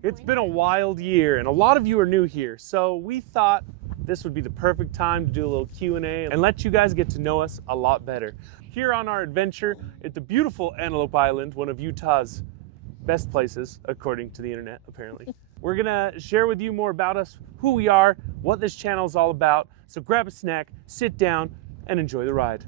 It's been a wild year, and a lot of you are new here, so we thought this would be the perfect time to do a little Q&A and let you guys get to know us a lot better. Here on our adventure at the beautiful Antelope Island, one of Utah's best places, according to the internet, apparently. We're gonna share with you more about us, who we are, what this channel is all about. So grab a snack, sit down, and enjoy the ride.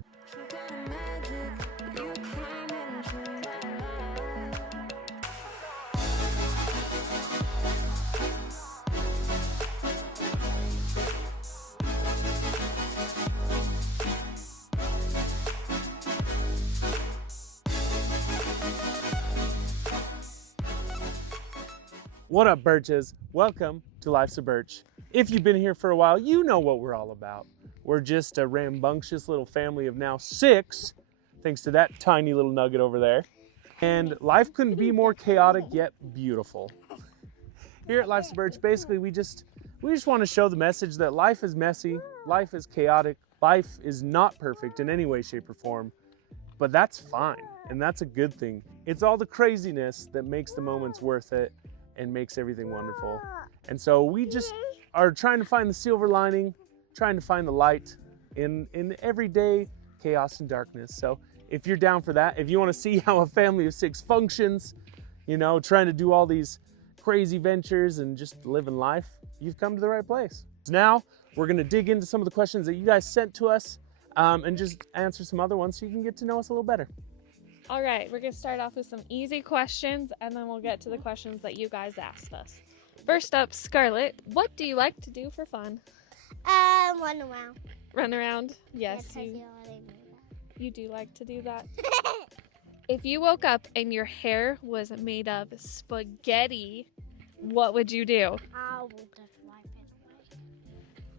What up, Burches? Welcome to Life's a Burch. If you've been here for a while, you know what we're all about. We're just a rambunctious little family of now 6, thanks to that tiny little nugget over there. And life couldn't be more chaotic yet beautiful. Here at Life's a Burch, basically we just want to show the message that life is messy, life is chaotic, life is not perfect in any way, shape, or form. But that's fine, and that's a good thing. It's all the craziness that makes the moments worth it and makes everything wonderful. And so we just are trying to find the silver lining, trying to find the light in everyday chaos and darkness. So if you're down for that, if you want to see how a family of 6 functions, you know, trying to do all these crazy ventures and just living life, you've come to the right place. So now we're going to dig into some of the questions that you guys sent to us and just answer some other ones so you can get to know us a little better. All right, we're going to start off with some easy questions, and then we'll get to the questions that you guys asked us. First up, Scarlett, what do you like to do for fun? Run around. Run around? Yes, Yeah, 'cause you you already knew that. do like to do that. If you woke up and your hair was made of spaghetti, what would you do? I will just wipe it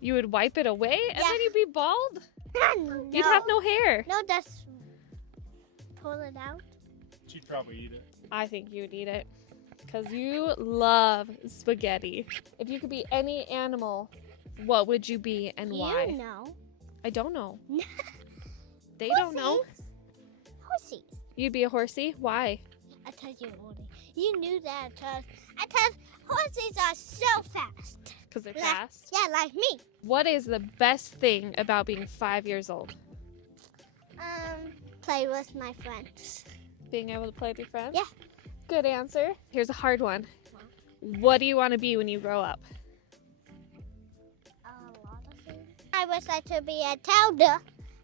You would wipe it away, and Yeah. then you'd be bald? away. You'd have no hair. No, just pull it out. She'd probably eat it. I think you would eat it, because you love spaghetti. If you could be any animal, what would you be and why? You know. I don't know. They don't know. Horses. You'd be a horsey? Why? I told you already. You knew that because horses are so fast. Because they're Like- fast? Yeah, like me. What is the best thing about being 5 years old? Play with my friends. Being able to play with your friends? Yeah. Good answer. Here's a hard one. What do you want to be when you grow up? A lot of things. I wish I could be a elder,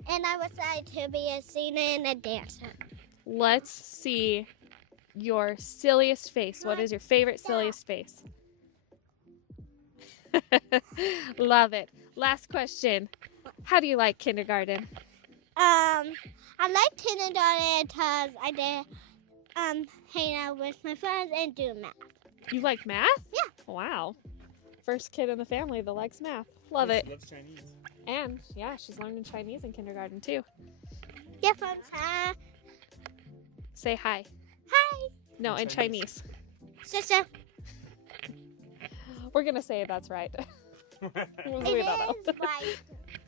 and I wish I could be a singer and a dancer. Let's see your silliest face. What is your favorite silliest face? Love it. Last question. How do you like kindergarten? I like kindergarten because I did hang out with my friends and do math. You like math? Yeah. Wow. First kid in the family that likes math. Love it. She loves Chinese. And yeah, she's learning Chinese in kindergarten too. Yeah, friends. Hi. Say hi. Hi, No, in Chinese. sister. We're gonna say that's right. We'll It leave that out. is right.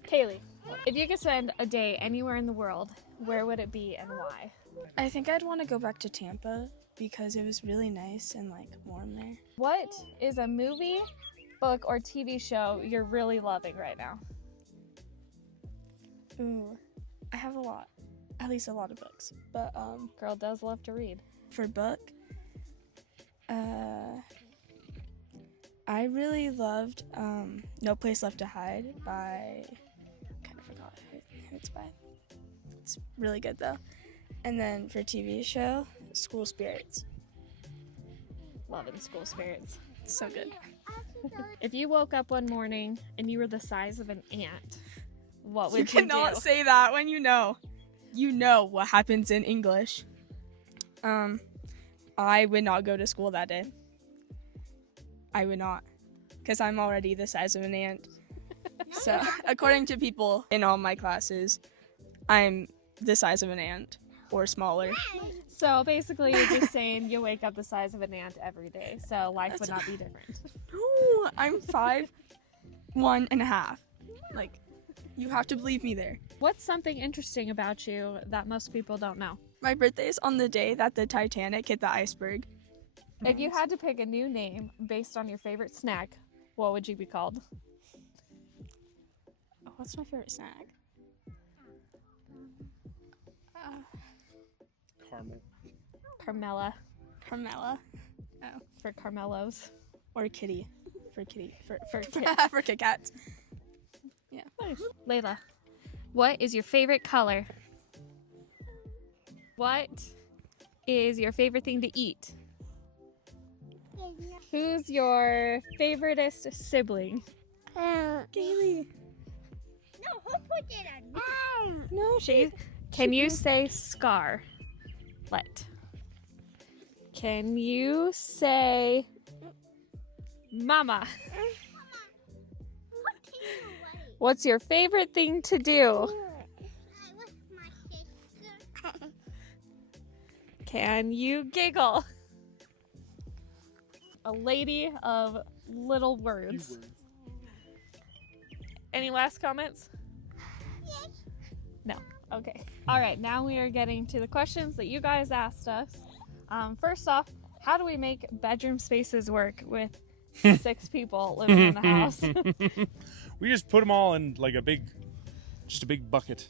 Kaylee, if you could spend a day anywhere in the world, where would it be and why? I think I'd want to go back to Tampa because it was really nice and like warm there. What is a movie, book, or TV show you're really loving right now? Ooh, I have a lot, at least a lot of books. But Girl does love to read. for book, I really loved No Place Left to Hide by, I kind of forgot who it's by. It's really good though. And then for TV show, School Spirits. Loving School Spirits. It's so good. If you woke up one morning and you were the size of an ant, what would You cannot do? say that when you know what happens in English. I would not go to school that day. I would not, because I'm already the size of an ant. So, according to people in all my classes, I'm the size of an ant or smaller. So basically, you're just saying you wake up the size of an ant every day, so life would not be different. No, I'm 5'1.5". Like, you have to believe me there. What's something interesting about you that most people don't know? My birthday is on the day that the Titanic hit the iceberg. If you had to pick a new name based on your favorite snack, what would you be called? Oh, what's my favorite snack? Caramel. Carmela Carmela. for Carmelos. Or Kitty. For for Kit Kats. Yeah. Nice. Layla, what is your favorite color? What is your favorite thing to eat? Who's your favoriteest sibling? Kaylee. No, who put it on? No, Can you say Scarlet? Can you say Mama? What's your favorite thing to do? Can you giggle? A lady of little words. Any last comments? No. Okay. All right. Now we are getting to the questions that you guys asked us. First off, how do we make bedroom spaces work with 6 people living in the house? We just put them all in like a big bucket.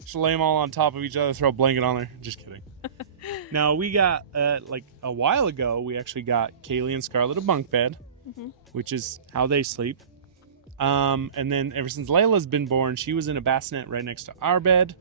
Just lay them all on top of each other, throw a blanket on there. Just kidding. Now we got like a while ago, we actually got Kaylee and Scarlett a bunk bed, which is how they sleep. And then ever since Layla's been born, she was in a bassinet right next to our bed.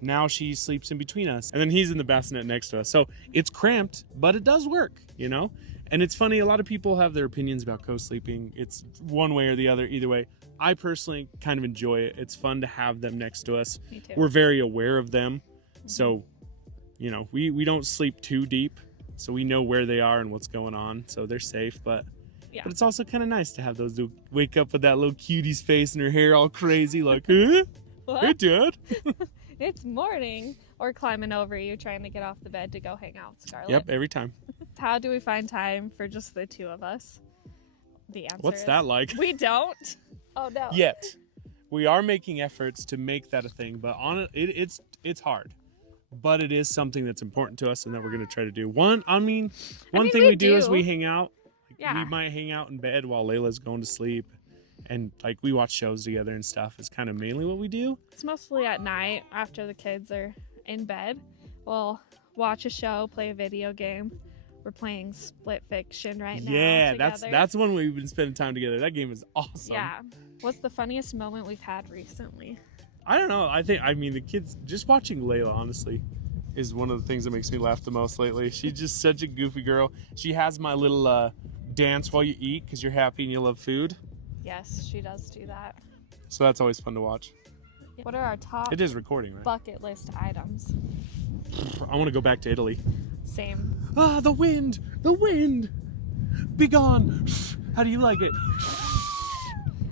Now she sleeps in between us, and then he's in the bassinet next to us. So it's cramped, but it does work, you know? And it's funny, a lot of people have their opinions about co-sleeping. It's one way or the other, either way. I personally kind of enjoy it. It's fun to have them next to us. Me too. We're very aware of them. So, you know, we don't sleep too deep. So we know where they are and what's going on. So they're safe, but it's also kind of nice to have those wake up with that little cutie's face and her hair all crazy like, huh? Hey, Dad. It's morning. Or climbing over you trying to get off the bed to go hang out with Scarlett. Yep, every time. How do we find time for just the 2 of us? The answer What's is that like? we don't. Oh no. Yet. We are making efforts to make that a thing, but it's hard. But it is something that's important to us and that we're going to try to do. One thing we do is we hang out. We might hang out in bed while Layla's going to sleep. And like we watch shows together and stuff is kind of mainly what we do. It's mostly at night after the kids are in bed. We'll watch a show, play a video game. We're playing Split Fiction right now. Yeah, together. that's one we've been spending time together. That game is awesome. Yeah. What's the funniest moment we've had recently? I don't know. I mean the kids just watching Layla honestly is one of the things that makes me laugh the most lately. She's just such a goofy girl. She has my little dance while you eat because you're happy and you love food. Yes, she does do that. So that's always fun to watch. What are our top It is recording, right? bucket list items? I want to go back to Italy. Same. Ah, the wind! The wind! Be gone! How do you like it?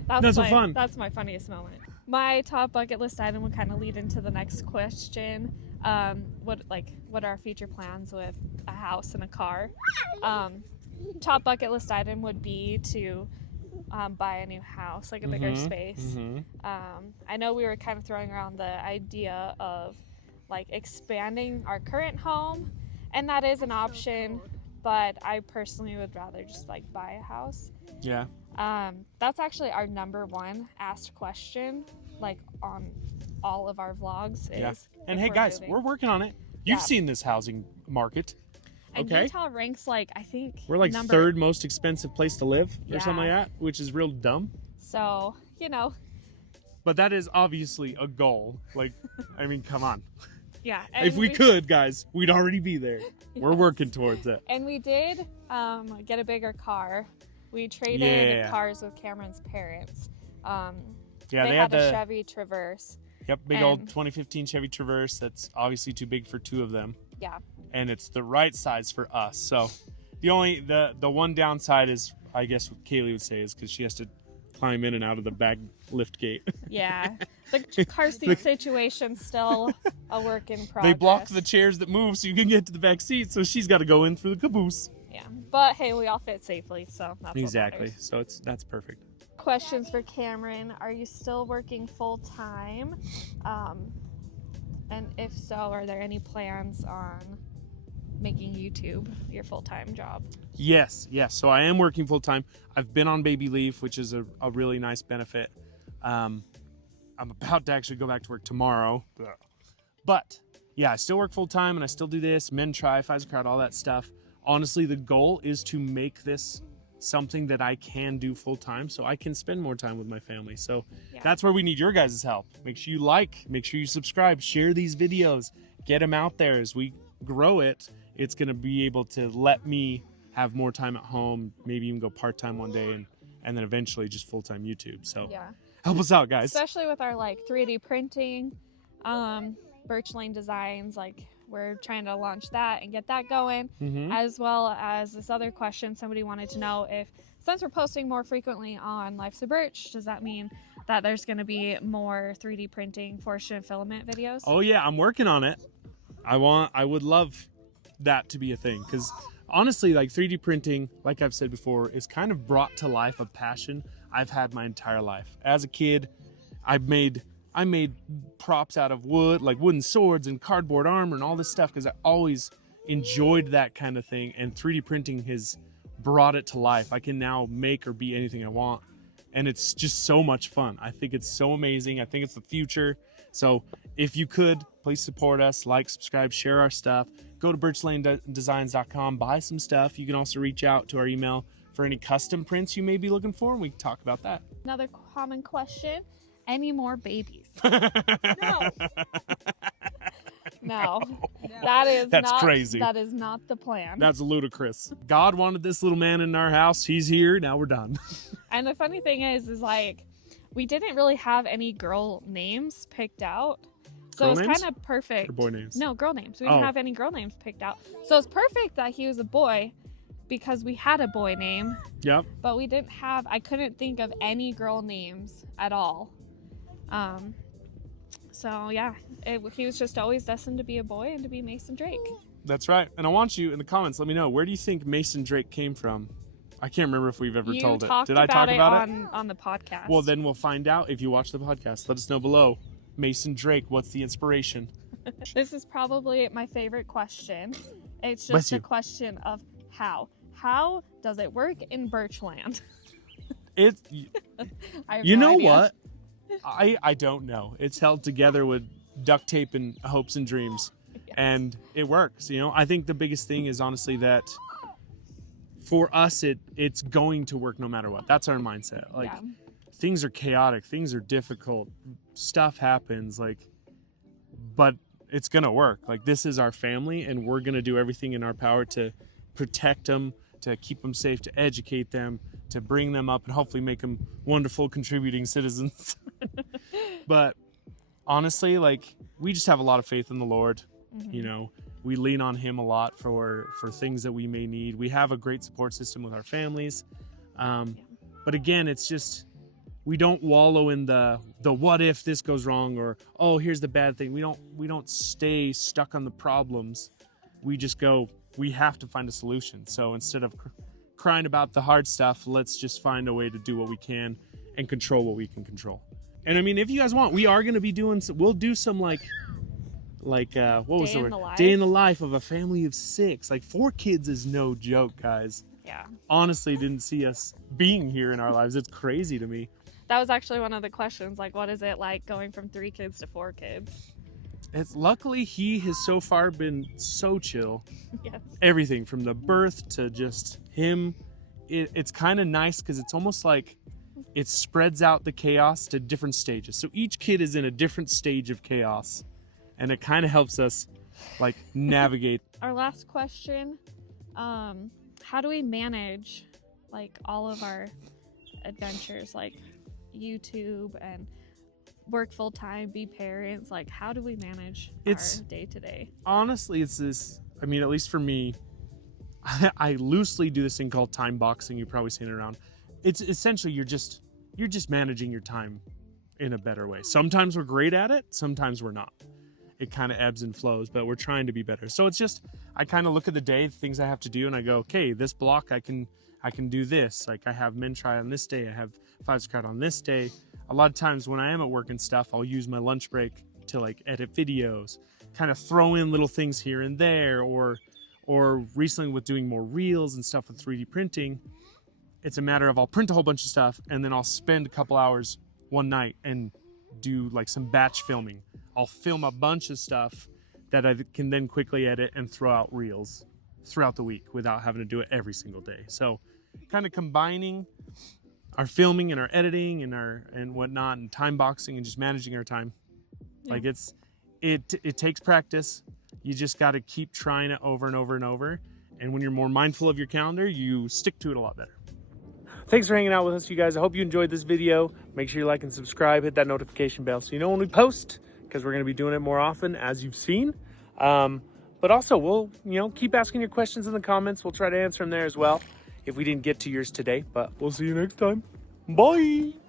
That's so fun. That's my funniest moment. My top bucket list item would kind of lead into the next question. What are our future plans with a house and a car? Top bucket list item would be to buy a new house, like a bigger space. I know we were kind of throwing around the idea of like expanding our current home, and that is an option, but I personally would rather just like buy a house. Yeah. That's actually our number 1 asked question, like on all of our vlogs. Is And hey guys, we're working on it. You've seen this housing market. And Okay. Utah ranks like, I think We're like third most expensive place to live or something like that, which is real dumb. So, you know. But that is obviously a goal. Like, I mean, come on. Yeah. If we could, guys, we'd already be there. We're working towards it. And we did get a bigger car. We traded cars with Cameron's parents. They had a Chevy Traverse. Yep, big old 2015 Chevy Traverse. That's obviously too big for 2 of them. Yeah. And it's the right size for us. So the one downside is, I guess what Kaylee would say, is because she has to climb in and out of the back lift gate. Yeah. The car seat situation's still a work in progress. They block the chairs that move so you can get to the back seat, so she's got to go in through the caboose. Yeah. But hey, we all fit safely, so that's exactly. What So that's perfect. Questions for Cameron. Are you still working full time? And if so, are there any plans on making YouTube your full-time job. Yes. So I am working full time. I've been on baby leave, which is a really nice benefit. I'm about to actually go back to work tomorrow. But yeah, I still work full time and I still do this, men try, Pfizer crowd, all that stuff. Honestly, the goal is to make this something that I can do full time so I can spend more time with my family. So that's where we need your guys' help. Make sure you like, make sure you subscribe, share these videos, get them out there. As we grow it, it's going to be able to let me have more time at home, maybe even go part-time one day and then eventually just full-time YouTube. So help us out, guys. Especially with our like 3D printing, Burch Lane Designs, like we're trying to launch that and get that going, as well as this other question somebody wanted to know if, since we're posting more frequently on Life's a Burch, does that mean that there's going to be more 3D printing fortune and filament videos? Oh yeah, I'm working on it. I would love that to be a thing, because honestly, like 3D printing, like I've said before, is kind of brought to life a passion I've had my entire life. As a kid, I made props out of wood, like wooden swords and cardboard armor and all this stuff, because I always enjoyed that kind of thing, and 3D printing has brought it to life. I can now make or be anything I want, and it's just so much fun. I think it's so amazing. I think it's the future. So if you could, please support us, like, subscribe, share our stuff. Go to birchlandesigns.com, buy some stuff. You can also reach out to our email for any custom prints you may be looking for, and we can talk about that. Another common question, any more babies? No. That's crazy. That is not the plan. That's ludicrous. God wanted this little man in our house. He's here. Now we're done. And the funny thing is like, we didn't really have any girl names picked out. So Girl it's names? kind of perfect. Or boy names? No, girl names. We didn't have any girl names picked out. So it's perfect that he was a boy because we had a boy name. Yep. But I couldn't think of any girl names at all. So yeah, he was just always destined to be a boy and to be Mason Drake. That's right. And I want you in the comments, let me know, where do you think Mason Drake came from? I can't remember if we've ever told it. Did I talk about it? On the podcast. Well, then we'll find out if you watch the podcast. Let us know below. Mason Drake, what's the inspiration? This is probably my favorite question. It's Bless just you. a question of how. How does it work in Birchland? It's I have you no know idea. what? I don't know. It's held together with duct tape and hopes and dreams. Yes. And it works. I think the biggest thing is honestly that for us it's going to work no matter what. That's our mindset. Like things are chaotic, things are difficult, stuff happens, but it's gonna work. Like, this is our family, and we're gonna do everything in our power to protect them, to keep them safe, to educate them, to bring them up, and hopefully make them wonderful contributing citizens. But honestly, we just have a lot of faith in the Lord. We lean on him a lot for things that we may need. We have a great support system with our families, but again, it's just, we don't wallow in the what if this goes wrong, or oh, here's the bad thing. We don't stay stuck on the problems. We just go, we have to find a solution. So instead of crying about the hard stuff, let's just find a way to do what we can and control what we can control. And I mean, if you guys want, we are going to be we'll do some what was the word? Day in the life of a family of 6. 4 kids is no joke, guys. Yeah. Honestly, didn't see us being here in our lives. It's crazy to me. That was actually one of the questions. What is it like going from 3 kids to 4 kids? Luckily, he has so far been so chill. Yes. Everything from the birth to just him. It's kind of nice because it's almost like it spreads out the chaos to different stages. So each kid is in a different stage of chaos, and it kind of helps us navigate. Our last question, how do we manage all of our adventures, YouTube and work full time, be parents? How do we manage our day to day? Honestly, it's this, at least for me, I loosely do this thing called time boxing. You've probably seen it around. It's essentially you're just managing your time in a better way. Sometimes we're great at it, sometimes we're not. It kind of ebbs and flows, but we're trying to be better. So it's just, I kind of look at the day, things I have to do, and I go, okay, this block I can do this. I have men try on this day, I have Pfizer crowd on this day. A lot of times when I am at work and stuff, I'll use my lunch break to edit videos, kind of throw in little things here and there, or Or recently with doing more reels and stuff with 3D printing, it's a matter of I'll print a whole bunch of stuff and then I'll spend a couple hours one night and do like some batch filming. I'll film a bunch of stuff that I can then quickly edit and throw out reels throughout the week without having to do it every single day. So kind of combining our filming and our editing and whatnot, and time boxing and just managing our time. Yeah. Like it takes practice. You just got to keep trying it over and over and over. And when you're more mindful of your calendar, you stick to it a lot better. Thanks for hanging out with us, you guys. I hope you enjoyed this video. Make sure you like and subscribe, hit that notification bell so you know when we post, because we're going to be doing it more often, as you've seen. But also, we'll keep asking your questions in the comments. We'll try to answer them there as well if we didn't get to yours today. But we'll see you next time. Bye.